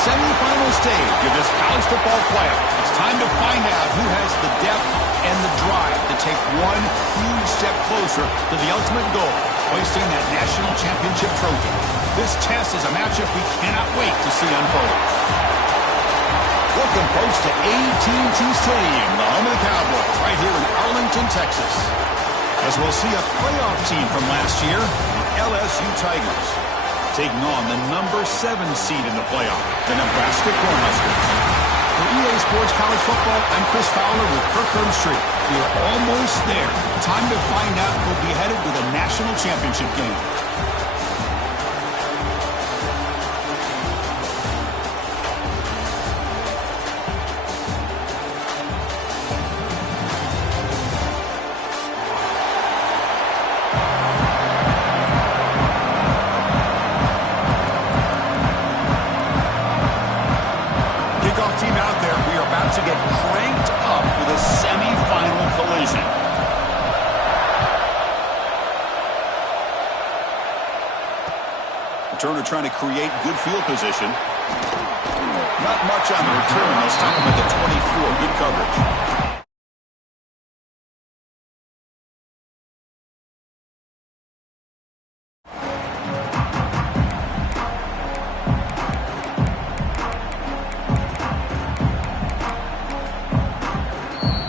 semifinal stage of this college football playoff. It's time to find out who has the depth and the drive to take one huge step closer to the ultimate goal, hoisting that national championship trophy. This test is a matchup we cannot wait to see unfold. Welcome, folks, to AT&T Stadium, the home of the Cowboys, right here in Arlington, Texas. As we'll see a playoff team from last year, the LSU Tigers, taking on the number 7 seed in the playoff, the Nebraska Cornhuskers. For EA Sports College Football, I'm Chris Fowler with Kirk Herbstreit. We are almost there. Time to find out who'll be headed to the national championship game. Returner trying to create good field position. Not much on the return. They'll stop him at the 24. Good coverage.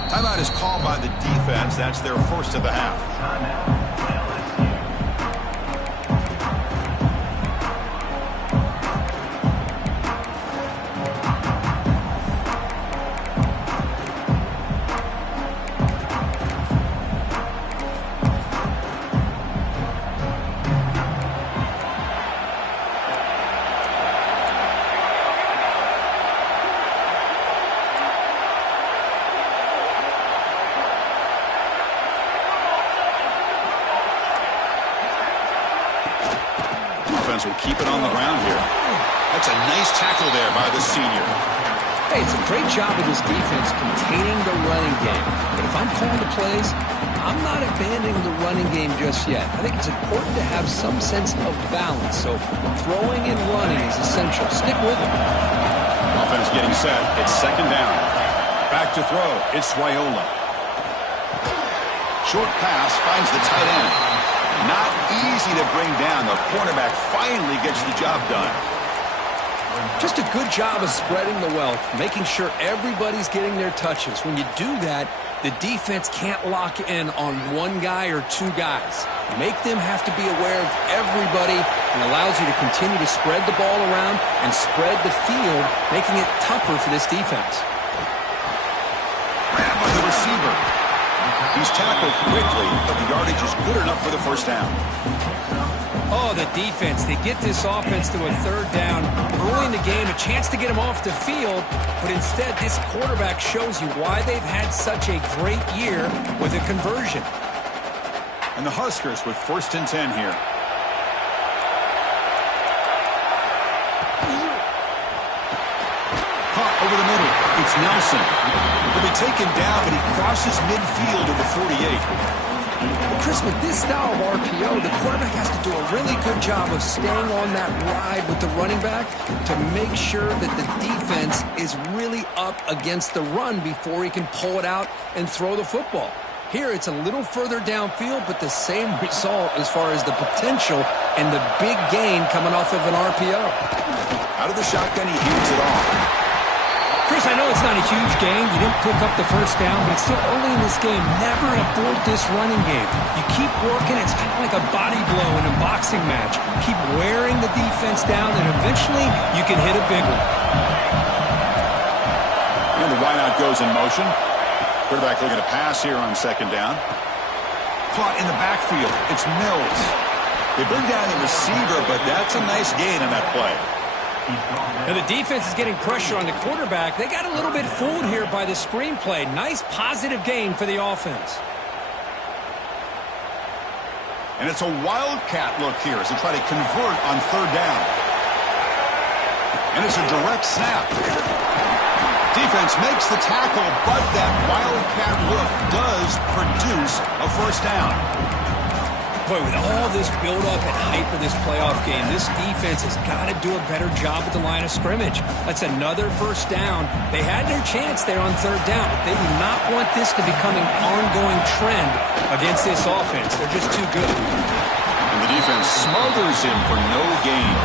Timeout is called by the defense. That's their first of the half. Will keep it on the ground here. That's a nice tackle there by the senior. Hey, it's a great job of this defense containing the running game. But if I'm calling the plays, I'm not abandoning the running game just yet. I think it's important to have some sense of balance. So throwing and running is essential. Stick with it. Offense getting set. It's second down. Back to throw. It's Raiola. Short pass finds the tight end. Not easy to bring down. The cornerback finally gets the job done. Just a good job of spreading the wealth, making sure everybody's getting their touches. When you do that, the defense can't lock in on one guy or two guys. Make them have to be aware of everybody and allows you to continue to spread the ball around and spread the field, making it tougher for this defense. Grab by the receiver. He's tackled quickly, but the yardage is good enough for the first down. Oh, the defense. They get this offense to a third down early in the game, a chance to get him off the field, but instead this quarterback shows you why they've had such a great year with a conversion. And the Huskers with 1st and 10 here. Caught over the middle. It's Nelson. Will be taken down, but he crosses midfield to the 48. Well, Chris, with this style of RPO, the quarterback has to do a really good job of staying on that ride with the running back to make sure that the defense is really up against the run before he can pull it out and throw the football. Here, it's a little further downfield, but the same result as far as the potential and the big gain coming off of an RPO. Out of the shotgun, he hands it off. Chris, I know it's not a huge game. You didn't pick up the first down, but it's still early in this game. Never abort this running game. You keep working. It's kind of like a body blow in a boxing match. Keep wearing the defense down, and eventually you can hit a big one. And the wideout goes in motion. Quarterback looking to pass here on second down. Caught in the backfield. It's Mills. They bring down the receiver, but that's a nice gain on that play. Now the defense is getting pressure on the quarterback. They got a little bit fooled here by the screenplay. Nice positive gain for the offense. And it's a wildcat look here as they try to convert on third down. And it's a direct snap. Defense makes the tackle, but that wildcat look does produce a first down. Boy, with all this build-up and hype of this playoff game, this defense has got to do a better job at the line of scrimmage. That's another first down. They had their chance there on third down, but they do not want this to become an ongoing trend against this offense. They're just too good. And the defense smothers him for no gain.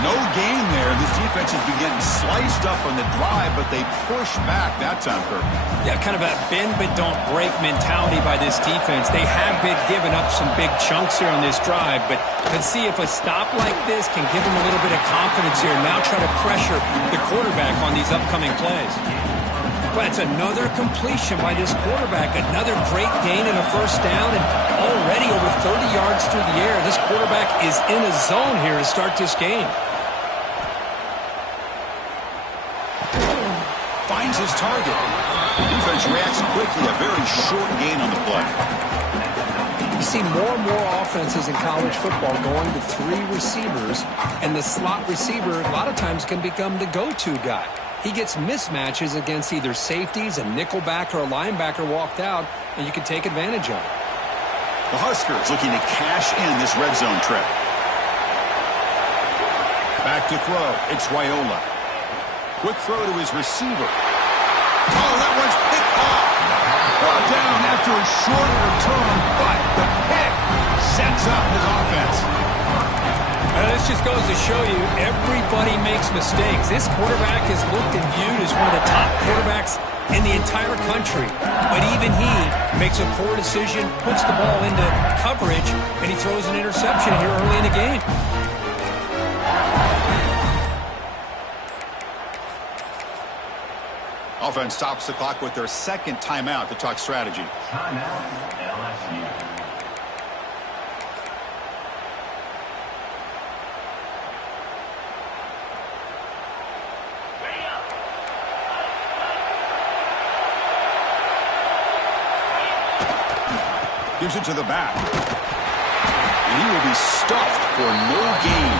No gain there. This defense has been getting sliced up on the drive, but they push back that time, Kirk. Yeah, kind of a bend but don't break mentality by this defense. They have been giving up some big chunks here on this drive, but let's see if a stop like this can give them a little bit of confidence here. Now try to pressure the quarterback on these upcoming plays. But it's another completion by this quarterback. Another great gain in a first down, and already over 30 yards through the air. This quarterback is in a zone here to start this game. Finds his target. The defense reacts quickly. A very short gain on the play. You see more and more offenses in college football going to 3 receivers, and the slot receiver a lot of times can become the go-to guy. He gets mismatches against either safeties, a nickelback, or a linebacker walked out, and you can take advantage of it. The Huskers looking to cash in this red zone trip. Back to throw. It's Raiola. Quick throw to his receiver. Oh, that one's picked off. Brought down after a short return, but the pick sets up his offense. This just goes to show you everybody makes mistakes. This quarterback is looked and viewed as one of the top quarterbacks in the entire country. But even he makes a poor decision, puts the ball into coverage, and he throws an interception here early in the game. Offense stops the clock with their second timeout to talk strategy. Timeout, LSU. Gives it to the back. And he will be stuffed for no gain.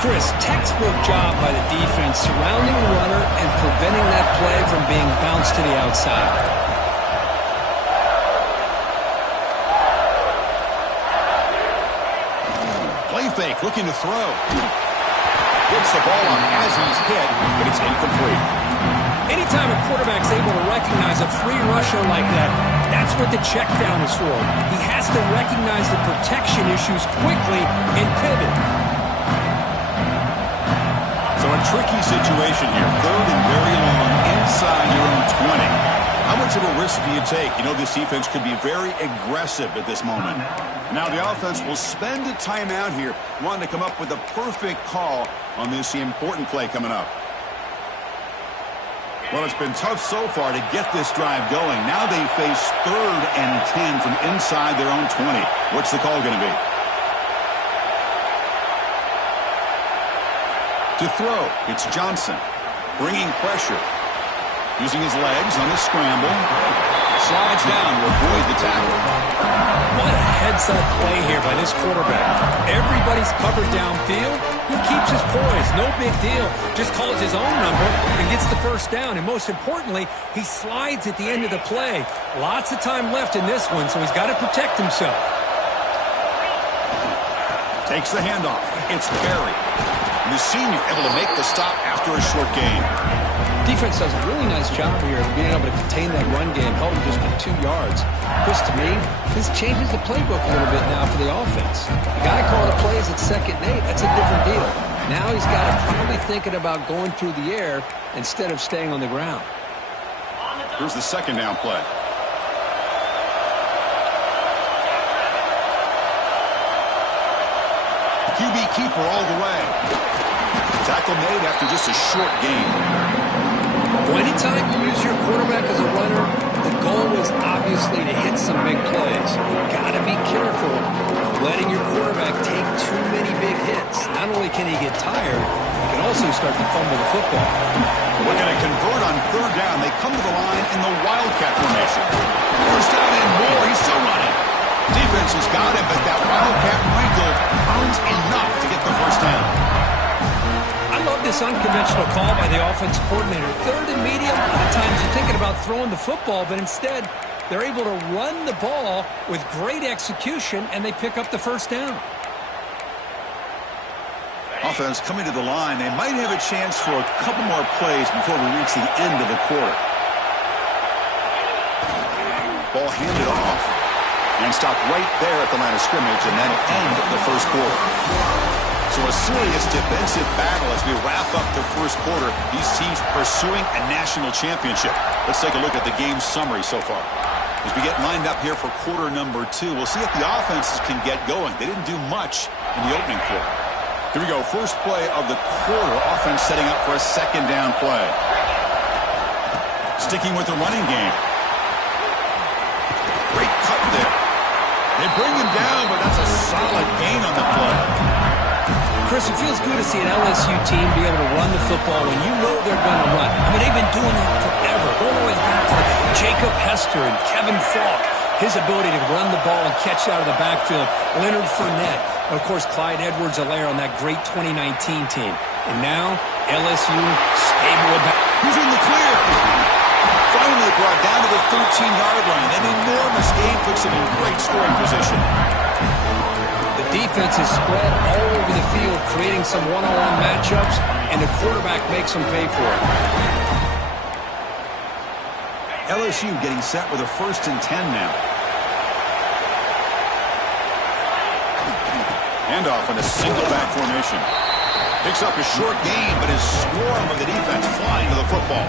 Chris, textbook job by the defense surrounding the runner and preventing that play from being bounced to the outside. Play fake, looking to throw. Gets the ball on as he's hit, but it's incomplete. Anytime a quarterback's able to recognize a free rusher like that, that's what the check down is for. He has to recognize the protection issues quickly and pivot. So a tricky situation here. Third and very long inside your own 20. How much of a risk do you take? You know, this defense could be very aggressive at this moment. Now the offense will spend a timeout here, wanting to come up with a perfect call on this important play coming up. Well, it's been tough so far to get this drive going. Now they face 3rd and 10 from inside their own 20. What's the call going to be? To throw, it's Johnson. Bringing pressure. Using his legs on the scramble. Slides down to avoid the tackle. What a heads-up play here by this quarterback. Everybody's covered downfield. He keeps his poise. No big deal. Just calls his own number and gets the first down. And most importantly, he slides at the end of the play. Lots of time left in this one, so he's got to protect himself. Takes the handoff. It's Berry. The senior able to make the stop after a short gain. Defense does a really nice job here of being able to contain that run game, held him just with 2 yards. Chris, to me, this changes the playbook a little bit now for the offense. The guy calling the plays at 2nd and 8, that's a different deal. Now he's got to probably thinking about going through the air instead of staying on the ground. Here's the 2nd down play. QB keeper all the way. Tackle made after just a short gain. Well, anytime you use your quarterback as a runner, the goal is obviously to hit some big plays. You've got to be careful of letting your quarterback take too many big hits. Not only can he get tired, he can also start to fumble the football. We're going to convert on 3rd down. They come to the line in the Wildcat formation. First down and more. He's still running. Defense has got him, but that Wildcat wrinkle earns enough to get the first down. I love this unconventional call by the offense coordinator. 3rd and medium, a lot of times you're thinking about throwing the football, but instead They're able to run the ball with great execution, and they pick up the first down. Offense coming to the line. They might have a chance for a couple more plays before we reach the end of the quarter. Ball handed off and stopped right there at the line of scrimmage, and that'll end the first quarter. So a serious defensive battle as we wrap up the first quarter. These teams pursuing a national championship. Let's take a look at the game summary so far. As we get lined up here for quarter number 2, we'll see if the offenses can get going. They didn't do much in the opening quarter. Here we go. First play of the quarter. Offense setting up for a second down play. Sticking with the running game. Great cut there. They bring him down, but that's a solid gain on the play. Chris, it feels good to see an LSU team be able to run the football when you know they're going to run. I mean, they've been doing that forever. Going all the way back to Jacob Hester and Kevin Falk. His ability to run the ball and catch out of the backfield. Leonard Fournette. And of course, Clyde Edwards-Helaire on that great 2019 team. And now, LSU stable about. Who's in the clear? Finally brought down to the 13-yard line. An enormous gain puts him in great scoring position. The defense is spread all over the field, creating some one-on-one matchups, and the quarterback makes them pay for it. LSU getting set with a 1st and 10 now. Handoff in a single back formation. Picks up a short gain, but his swarm of the defense flying to the football.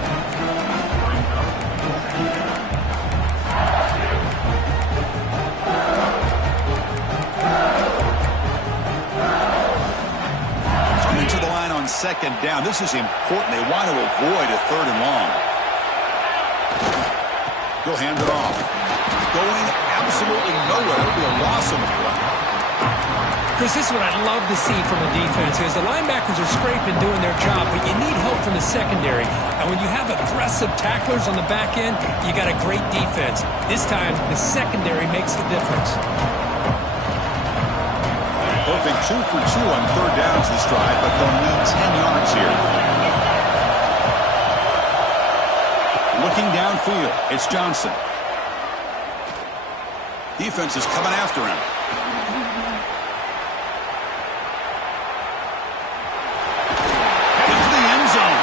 Coming to the line on second down. This is important. They want to avoid a 3rd and long. He'll hand it off. Going absolutely nowhere. It'll be a loss on the play. Chris, this is what I'd love to see from the defense is the linebackers are scraping, doing their job, but you need help from the secondary. And when you have aggressive tacklers on the back end, you got a great defense. This time, the secondary makes the difference. Hoping 2 for 2 on 3rd downs this drive, but they'll need 10 yards here. Looking downfield, it's Johnson. Defense is coming after him. Into the end zone.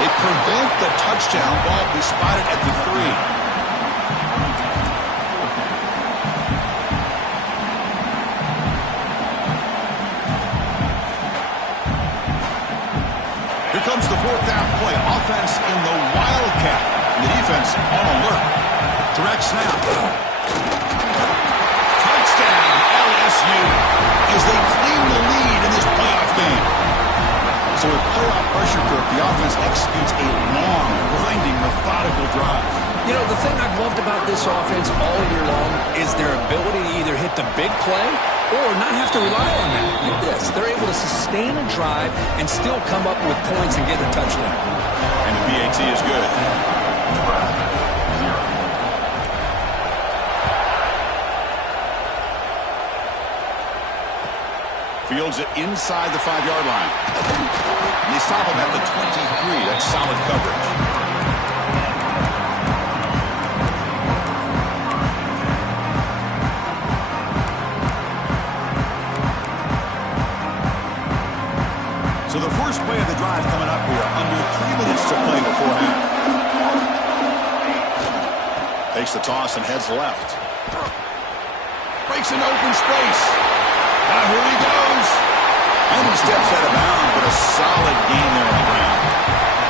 They prevent the touchdown. Ball be spotted at the 3. Here comes the 4th down play. Offense in the Wildcat. And the defense on alert. Direct snap. Touchdown, LSU, as they claim the lead in this playoff game. So with playoff pressure, Kirk, the offense executes a long, grinding, methodical drive. You know, the thing I've loved about this offense all year long is their ability to either hit the big play or not have to rely on that. Look at this. They're able to sustain a drive and still come up with points and get a touchdown. And the BAT is good. Fields it inside the 5-yard line. And they stop him at the 23. That's solid coverage. So the first play of the drive coming up here. Under 3 minutes to play before half. Takes the toss and heads left. Breaks an open space. Now here he goes. And he steps out of bounds, but a solid gain there on the ground.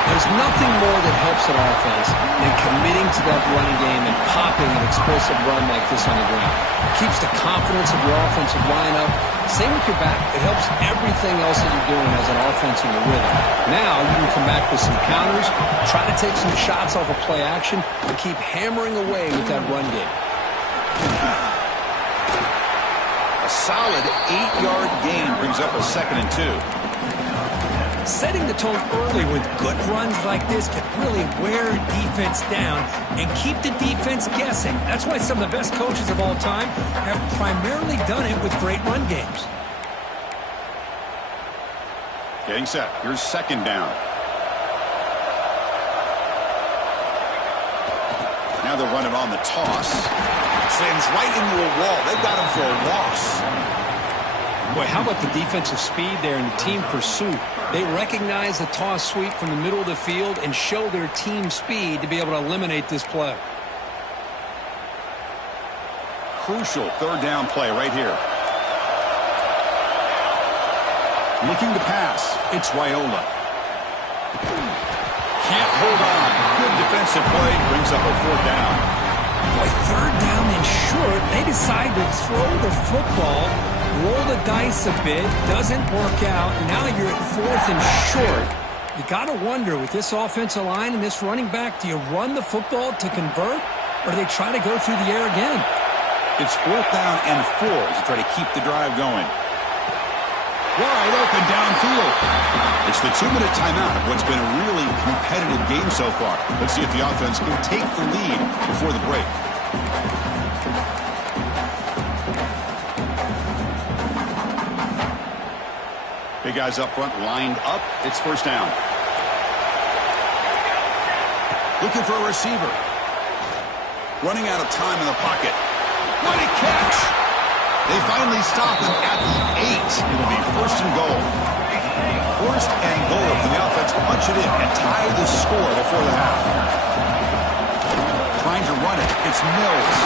There's nothing more that helps an offense than committing to that running game and popping an explosive run like this on the ground. It keeps the confidence of your offensive lineup. Same with your back. It helps everything else that you're doing as an offense in your rhythm. Now you can come back with some counters, try to take some shots off of play action, and keep hammering away with that run game. A solid 8-yard gain brings up a 2nd and 2. Setting the tone early with good runs like this can really wear a defense down and keep the defense guessing. That's why some of the best coaches of all time have primarily done it with great run games. Getting set. Here's 2nd down. Now Now they'll run it on the toss. Sends right into a wall. They've got him for a loss. Boy, how about the defensive speed there and the team pursuit? They recognize the toss sweep from the middle of the field and show their team speed to be able to eliminate this play. Crucial third down play right here. Looking to pass. It's Raiola. Can't hold on. Good defensive play. Brings up a fourth down. Boy, third down and short. They decide to throw the football, roll the dice a bit. Doesn't work out. Now you're at fourth and short. You got to wonder, with this offensive line and this running back, do you run the football to convert, or do they try to go through the air again? It's fourth down and 4 to try to keep the drive going. Wide open downfield. It's the 2-minute timeout of what's been a really competitive game so far. Let's see if the offense can take the lead before the break. Big guys up front lined up. It's first down. Looking for a receiver. Running out of time in the pocket. What a catch! They finally stop him at the 8. It'll be first and goal. First and goal for the offense to punch it in and tie the score before the half. Trying to run it. It's Mills.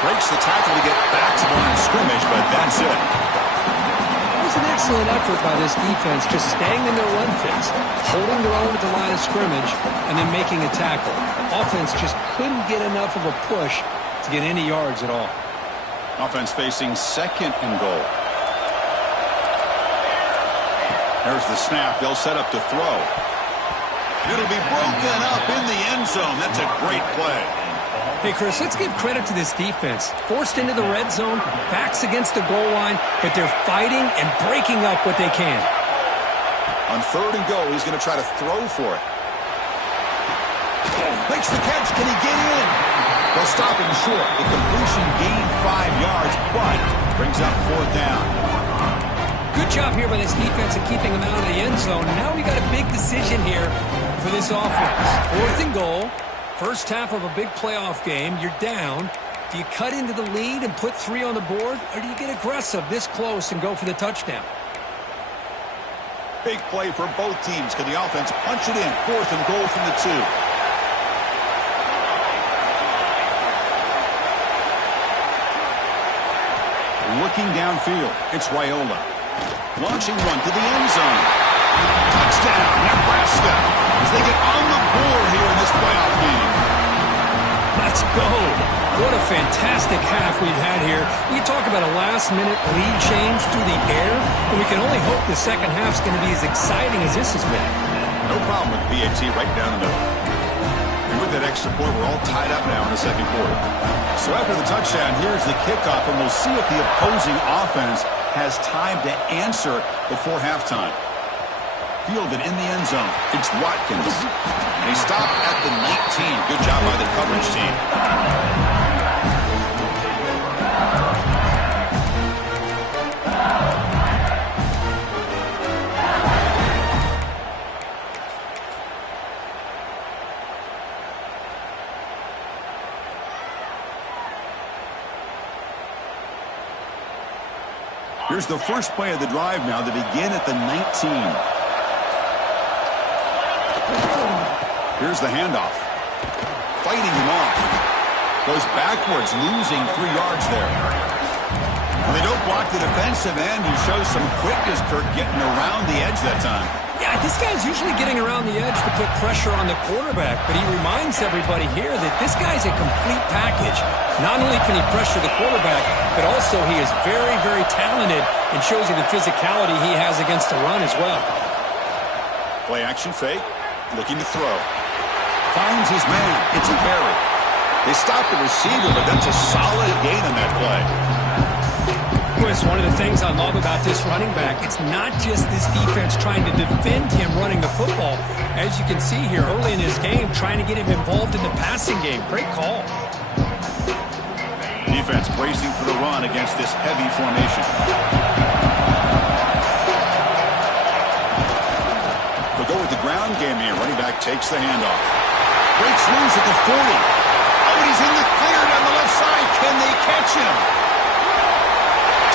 Breaks the tackle to get back to the line of scrimmage, but that's it. It was an excellent effort by this defense, just staying in their run fits, holding their own at the line of scrimmage, and then making a tackle. Offense just couldn't get enough of a push to get any yards at all. Offense facing second and goal. There's the snap. They'll set up to throw. It'll be broken up in the end zone. That's a great play. Hey, Chris, let's give credit to this defense. Forced into the red zone, backs against the goal line, but they're fighting and breaking up what they can. On third and goal, he's going to try to throw for it. Makes the catch. Can he get in? They'll stop him short. The completion gained 5 yards, but brings up fourth down. Good job here by this defense of keeping him out of the end zone. Now we got a big decision here for this offense. Fourth and goal. First half of a big playoff game. You're down. Do you cut into the lead and put 3 on the board, or do you get aggressive this close and go for the touchdown? Big play for both teams. Can the offense punch it in? Fourth and goal from the 2. Looking downfield, it's Raiola. Launching one to the end zone. Touchdown, Nebraska, as they get on the board here in this playoff game. Let's go. What a fantastic half we've had here. We talk about a last-minute lead change through the air, and we can only hope the second half's going to be as exciting as this has been. No problem with BAT right down the middle. And with that extra point, we're all tied up now in the second quarter. So after the touchdown, here's the kickoff, and we'll see if the opposing offense has time to answer before halftime. Fielded in the end zone. It's Watkins. They stop at the 19. Good job by the coverage team. Here's the first play of the drive now. They begin at the 19. Here's the handoff. Fighting him off. Goes backwards, losing 3 yards there. And they don't block the defensive end. He shows some quickness, Kirk, getting around the edge that time. Yeah, this guy's usually getting around the edge to put pressure on the quarterback, but he reminds everybody here that this guy's a complete package. Not only can he pressure the quarterback, but also he is very, very talented and shows you the physicality he has against the run as well. Play action fake, looking to throw. Finds his man. It's a Berry. They stop the receiver, but that's a solid gain on that play. Chris, one of the things I love about this running back, it's not just this defense trying to defend him running the football. As you can see here early in this game, trying to get him involved in the passing game. Great call. Defense bracing for the run against this heavy formation. They'll go with the ground game here. Running back takes the handoff. Breaks loose at the 40. Oh, and he's in the clear down the left side. Can they catch him?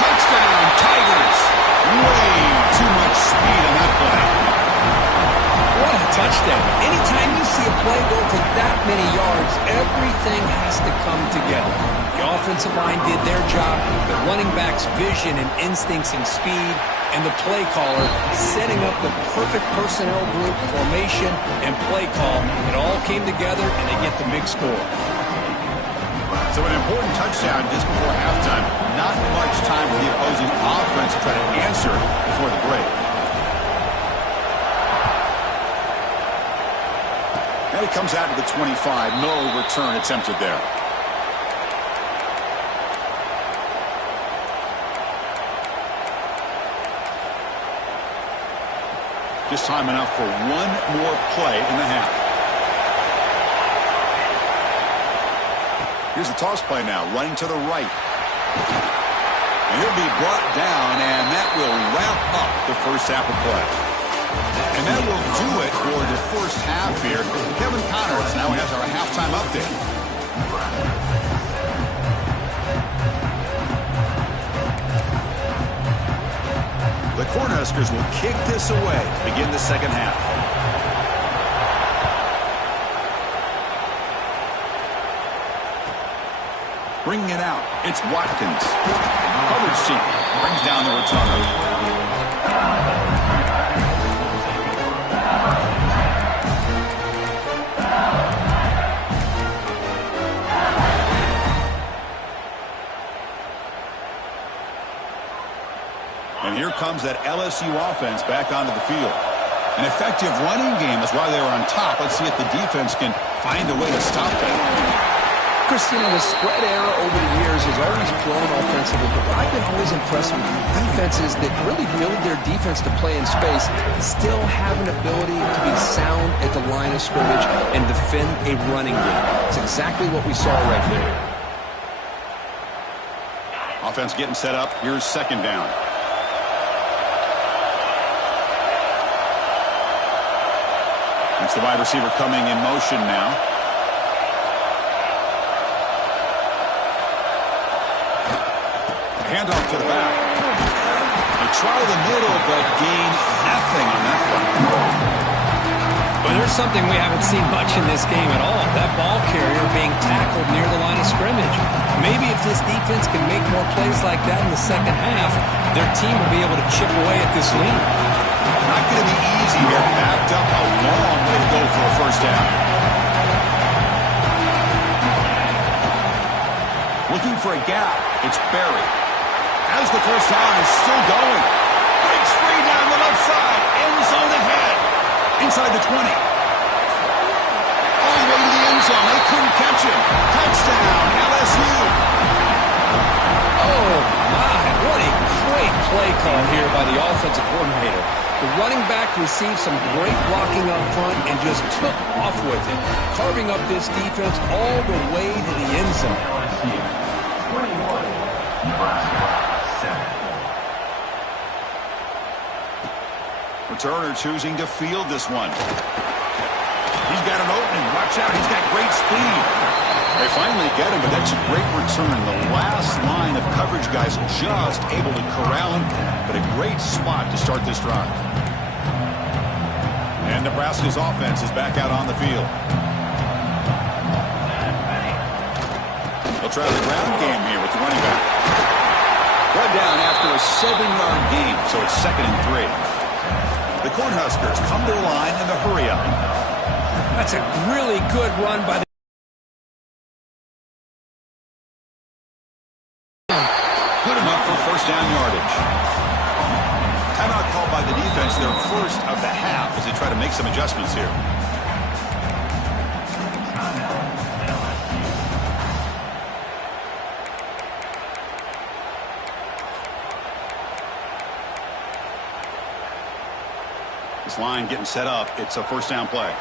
Touchdown, Tigers. Way too much speed on that play. What a touchdown. Anytime you see a play go for that many yards, everything has to come together. The offensive line did their job, the running back's vision and instincts and speed, and the play caller setting up the perfect personnel group, formation, and play call. It all came together, and they get the big score. So an important touchdown just before halftime. Not much time for the opposing offense to try to answer before the break. And it comes out to the 25. No return attempted there. Just time enough for one more play in the half. Here's the toss play now, running to the right. And he'll be brought down, and that will wrap up the first half of play. And that will do it for the first half here. Kevin Connors now has our halftime update. The Cornhuskers will kick this away to begin the second half. Bringing it out, it's Watkins. Coverage team brings down the returner. And here comes that LSU offense back onto the field. An effective running game is why they were on top. Let's see if the defense can find a way to stop that. Christina, the spread era over the years has always grown offensively, but I've been always impressed with defenses that really build their defense to play in space, still have an ability to be sound at the line of scrimmage and defend a running game. It's exactly what we saw right there. Offense getting set up. Here's second down. It's the wide receiver coming in motion now. Handoff to the back. They try the middle, but gain nothing on that one. But there's something we haven't seen much in this game at all. That ball carrier being tackled near the line of scrimmage. Maybe if this defense can make more plays like that in the second half, their team will be able to chip away at this lead. Not going to be easy here. Backed up a long way to go for a first down. Looking for a gap. It's Berry. As the first down is still going. Breaks free down the left side. End zone ahead. Inside the 20. All the way to the end zone. They couldn't catch him. Touchdown, LSU. Oh, my. What a great play call here by the offensive coordinator. The running back received some great blocking up front and just took off with it, carving up this defense all the way to the end zone. LSU 21, Nebraska 7. Returner choosing to field this one. He's got an opening. Watch out. He's got great speed. They finally get him, but that's a great return. The last line of coverage guys just able to corral him, but a great spot to start this drive. And Nebraska's offense is back out on the field. They'll try the ground game here with the running back. Brought down after a 7-yard gain, so it's 2nd and 3. The Cornhuskers come to the line in the hurry up. That's a really good run by the good enough for first down yardage. Timeout called by the defense, their first of the half, as they try to make some adjustments here. This line getting set up. It's a first down play.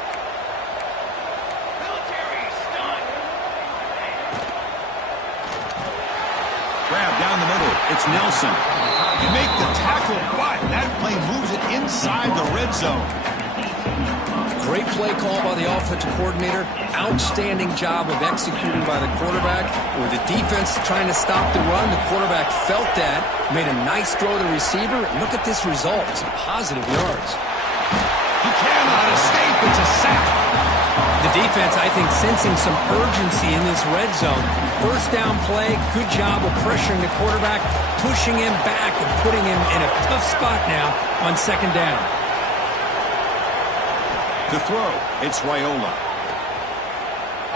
Grab down the middle. It's Nelson. You make the tackle, but that play moves it inside the red zone. Great play call by the offensive coordinator. Outstanding job of executing by the quarterback. With the defense trying to stop the run, the quarterback felt that, made a nice throw to the receiver. And look at this result. Some positive yards. He cannot escape. It's a sack. The defense, I think, sensing some urgency in this red zone. First down play, good job of pressuring the quarterback, pushing him back and putting him in a tough spot now on second down. To throw, it's Raiola.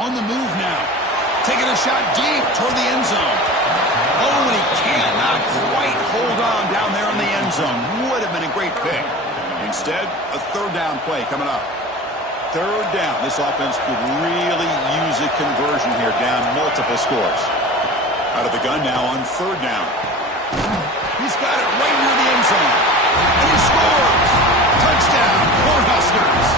On the move now. Taking a shot deep toward the end zone. Oh, and he cannot quite hold on down there in the end zone. Would have been a great pick. Instead, a third down play coming up. Third down. This offense could really use a conversion here, down multiple scores. Out of the gun now on third down. He's got it right near the end zone. And he scores! Touchdown, Cornhuskers!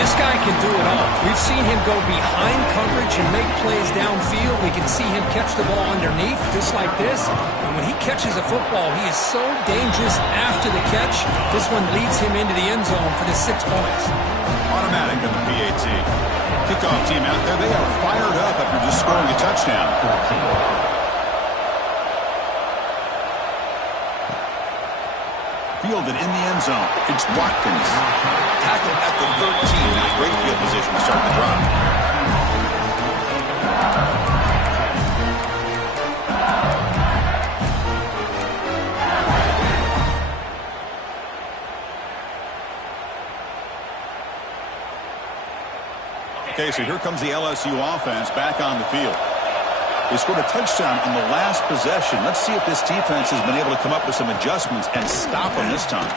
This guy can do it all. We've seen him go behind coverage and make plays downfield. We can see him catch the ball underneath, just like this. And when he catches a football, he is so dangerous after the catch. This one leads him into the end zone for the 6 points. Automatic on the PAT. Kickoff team out there, they are fired up after just scoring a touchdown. Fielded in the end zone. It's Watkins. Tackled at the 13. Not great field position to start the drive. Okay, so here comes the LSU offense back on the field. They scored a touchdown on the last possession. Let's see if this defense has been able to come up with some adjustments and stop them this time.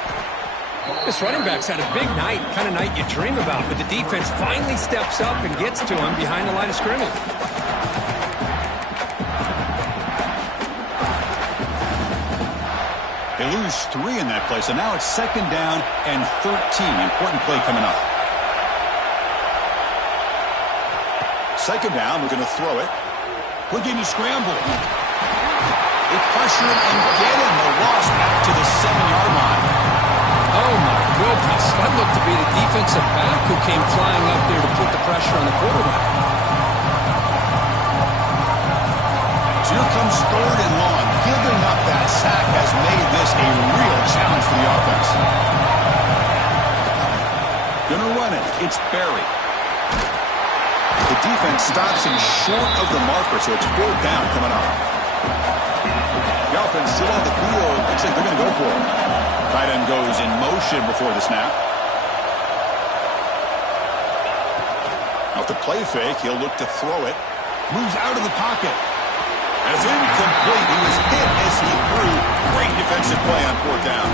This running back's had a big night, kind of night you dream about, but the defense finally steps up and gets to him behind the line of scrimmage. They lose 3 in that play, so now it's second down and 13. Important play coming up. Second down, we're going to throw it. Looking to scramble. They pressure him and get him. A loss back to the 7-yard line. Oh, my goodness. That looked to be the defensive back who came flying up there to put the pressure on the quarterback. So here comes third and long. Giving up that sack has made this a real challenge for the offense. Gonna run it. It's Berry. The defense stops him short of the marker, so it's fourth down coming up. The offense still on the field. Looks like they're going to go for it. Tight end goes in motion before the snap. Off the play fake, he'll look to throw it. Moves out of the pocket. As incomplete. He was hit as he threw. Great defensive play on fourth down.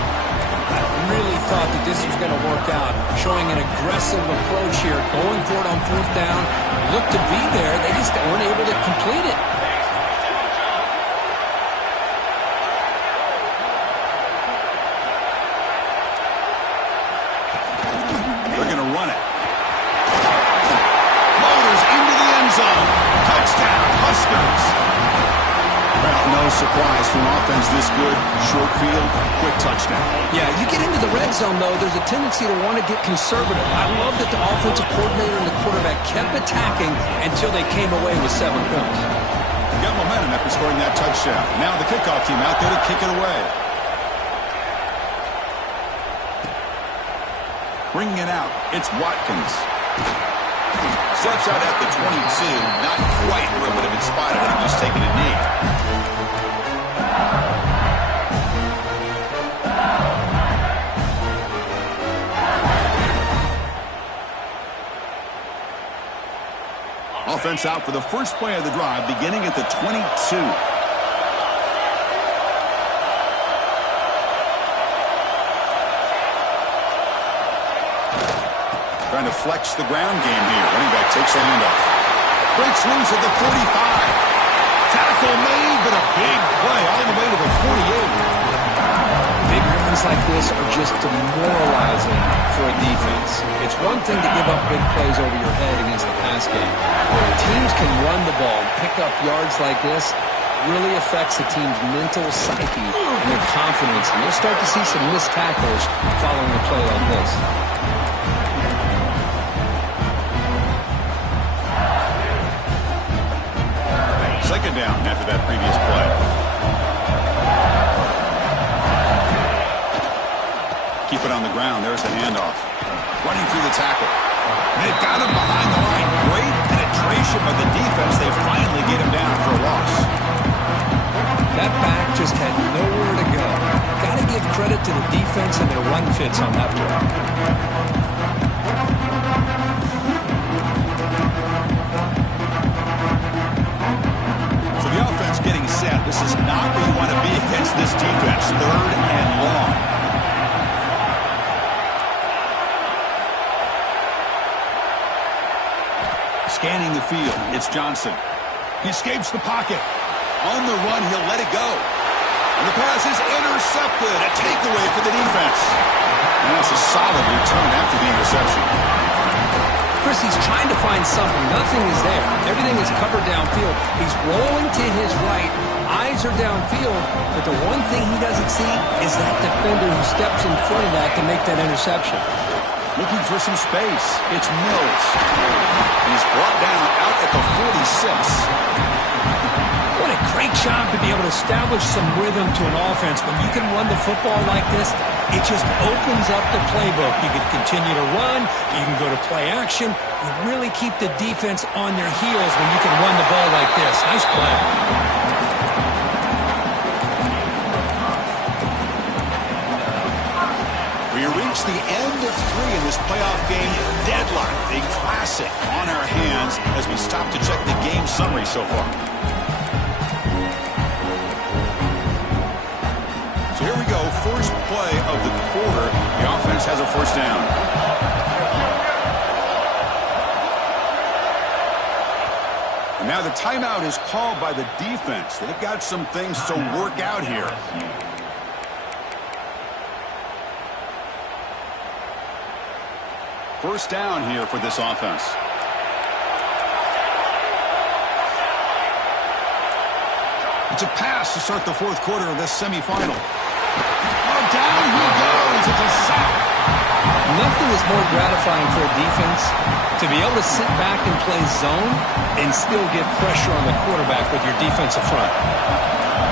I really thought that this was going to work out, showing an aggressive approach here, going for it on fourth down. Looked to be there. They just weren't able to complete it. They're going to run it. Motors into the end zone. Touchdown, Huskers. Well, no surprise from offense this good. Short field, quick touchdown. Yeah, you get into the red zone, though, there's a tendency to want to get conservative. I love that the offensive coordinator and the quarterback kept attacking until they came away with 7 points. Got momentum after scoring that touchdown. Now the kickoff team out there to kick it away. Bringing it out, it's Watkins. Steps out at the 22, not quite where it would have been spotted had he just taken a knee. Offense out for the first play of the drive, beginning at the 22. Trying to flex the ground game here. Running back takes a handoff. Breaks loose at the 45. Tackle made, but a big play all the way to the 48. Big runs like this are just demoralizing for a defense. It's one thing to give up big plays over your head against the pass game. When teams can run the ball and pick up yards like this, really affects the team's mental psyche and their confidence. And you'll start to see some missed tackles following a play like this. Second down after that previous play. Keep it on the ground. There's the handoff. Running through the tackle. And they've got him behind the line. Great penetration by the defense. They finally get him down for a loss. That back just had nowhere to go. Got to give credit to the defense and their run fits on that play. So the offense getting set. This is not where you want to be against this defense. Third and long. Scanning the field, it's Johnson. He escapes the pocket. On the run, he'll let it go. And the pass is intercepted. A takeaway for the defense. And that's a solid return after the interception. Chris, he's trying to find something. Nothing is there. Everything is covered downfield. He's rolling to his right. Eyes are downfield. But the one thing he doesn't see is that defender who steps in front of that to make that interception. Looking for some space. It's Mills. He's brought down out at the 46. What a great job to be able to establish some rhythm to an offense. When you can run the football like this, it just opens up the playbook. You can continue to run. You can go to play action. You really keep the defense on their heels when you can run the ball like this. Nice play. We reach the end of 3 in this playoff game. Deadlock, a classic on our hands as we stop to check the game summary so far. So here we go, first play of the quarter. The offense has a first down. And now the timeout is called by the defense. They've got some things to work out here. First down here for this offense. It's a pass to start the fourth quarter of this semifinal. Oh, down he goes. It's a sack. Nothing is more gratifying for a defense to be able to sit back and play zone and still get pressure on the quarterback with your defensive front.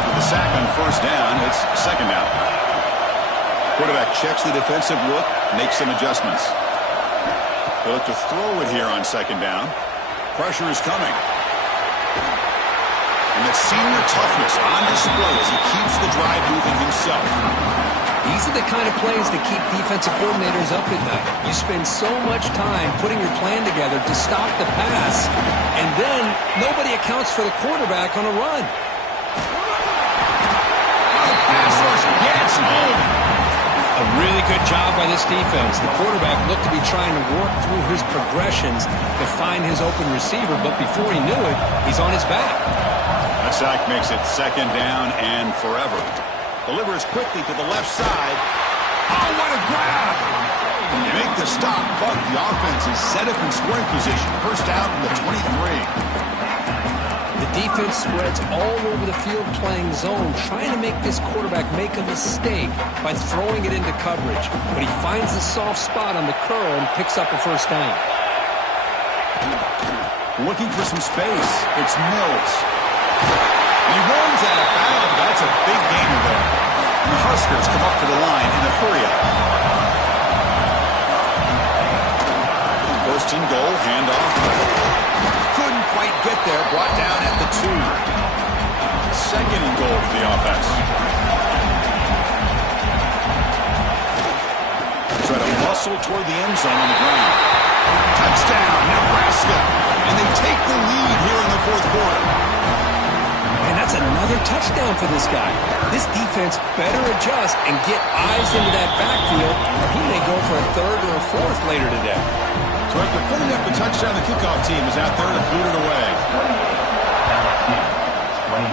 With the sack on first down, it's second down. Quarterback checks the defensive look, makes some adjustments. He'll look to throw it here on second down. Pressure is coming. And that senior toughness on display as he keeps the drive moving himself. These are the kind of plays that keep defensive coordinators up at night. You spend so much time putting your plan together to stop the pass, and then nobody accounts for the quarterback on a run. The pass rush gets home. A really good job by this defense. The quarterback looked to be trying to work through his progressions to find his open receiver, but before he knew it, he's on his back. That sack makes it second down and forever. Delivers quickly to the left side. Oh, what a grab! They make the stop, but the offense is set up in scoring position. First out from the 23. The defense spreads all over the field playing zone, trying to make this quarterback make a mistake by throwing it into coverage. But he finds the soft spot on the curl and picks up a first down. Looking for some space. It's Mills. He runs out of bounds. That's a big gainer there. The Huskers come up to the line in a hurry-up. First and goal, handoff. Couldn't quite get there. Brought down at the 2. Second and goal for the offense. Try to muscle toward the end zone on the ground. Touchdown, Nebraska. And they take the lead here in the fourth quarter. And that's another touchdown for this guy. This defense better adjust and get eyes into that backfield, or he may go for a third or a fourth later today. So after putting up a touchdown, the kickoff team is out there to boot it away. 21.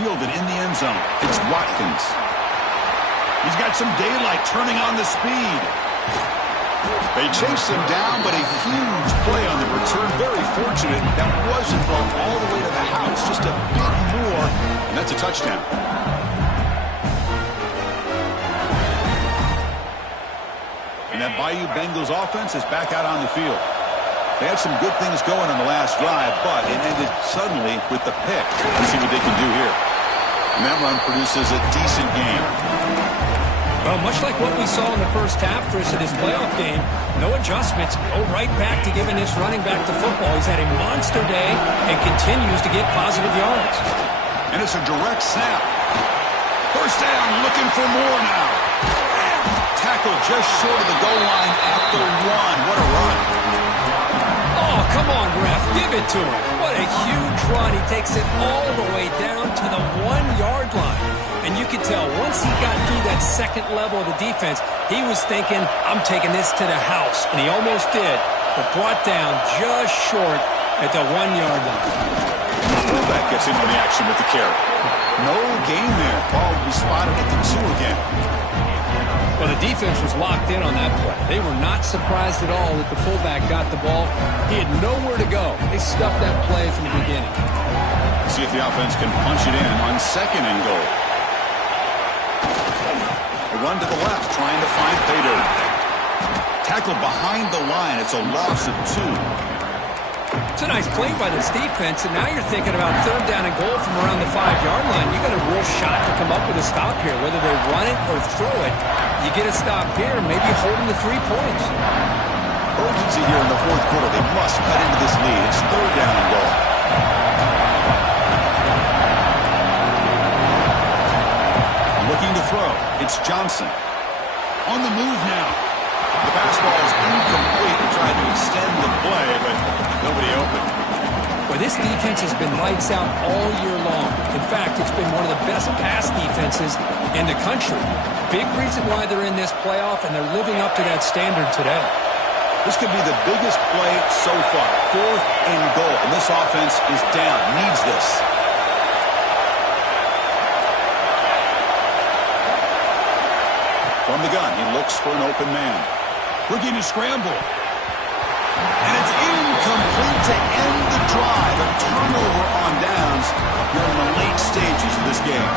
Fielded in the end zone. It's Watkins. He's got some daylight turning on the speed. They chase him down, but a huge play on the return. Very fortunate that wasn't brought all the way to the house. Just a bit more, and that's a touchdown. And that BYU Bengals offense is back out on the field. They had some good things going on the last drive, but it ended suddenly with the pick. Let's see what they can do here. And that run produces a decent game. Well, much like what we saw in the first half, Chris, of this playoff game, no adjustments. Go right back to giving this running back to football. He's had a monster day and continues to get positive yards. And it's a direct snap. First down, looking for more now. Tackle just short of the goal line at the 1. What a run. Oh, come on, ref. Give it to him. What a huge run. He takes it all the way down to the 1-yard line. And you could tell once he got through that second level of the defense, he was thinking, I'm taking this to the house. And he almost did, but brought down just short at the 1-yard line. Fullback gets in on the action with the carry. No gain there. Ball will be spotted at the 2 again. Well, the defense was locked in on that play. They were not surprised at all that the fullback got the ball. He had nowhere to go. They stuffed that play from the beginning. See if the offense can punch it in on 2nd and goal. A run to the left, trying to find BÄYÖÜ. Tackle behind the line. It's a loss of 2. It's a nice play by this defense, and now you're thinking about 3rd down and goal from around the 5-yard line. You got a real shot to come up with a stop here. Whether they run it or throw it, you get a stop here, maybe hold them to 3 points. Urgency here in the 4th quarter. They must cut into this lead. It's 3rd down and goal. Looking to throw. It's Johnson. On the move now. The pass ball is incomplete. He tried to extend the play, but nobody open. Well, this defense has been lights out all year long. In fact, it's been one of the best pass defenses in the country. Big reason why they're in this playoff, and they're living up to that standard today. This could be the biggest play so far. 4th and goal. And this offense is down. Needs this. From the gun, he looks for an open man. Looking to scramble. And it's incomplete to end the drive. A turnover on downs here in the late stages of this game.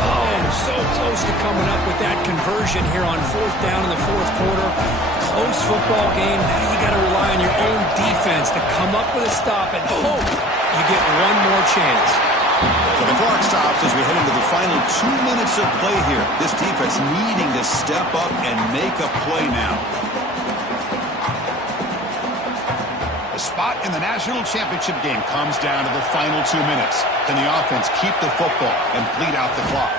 Oh, so close to coming up with that conversion here on 4th down in the 4th quarter. Close football game. Now you got to rely on your own defense to come up with a stop and hope you get one more chance. So the clock stops as we head into the final 2 minutes of play here. This defense needing to step up and make a play now. The spot in the national championship game comes down to the final 2 minutes. Can the offense keep the football and bleed out the clock?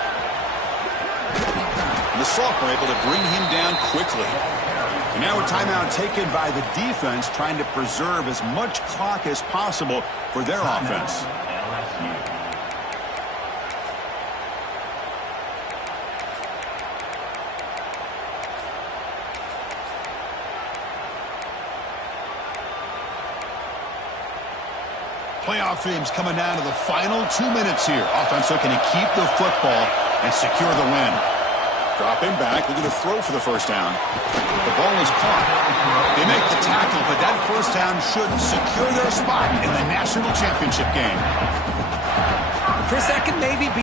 And the ȚòÒԴԻ were able to bring him down quickly. And now a timeout taken by the defense, trying to preserve as much clock as possible for their offense. Playoff dreams coming down to the final 2 minutes here. Offense looking to keep the football and secure the win. Dropping back, looking to throw for the first down. The ball is caught. They make the tackle, but that first down should secure their spot in the national championship game. Chris, that could maybe be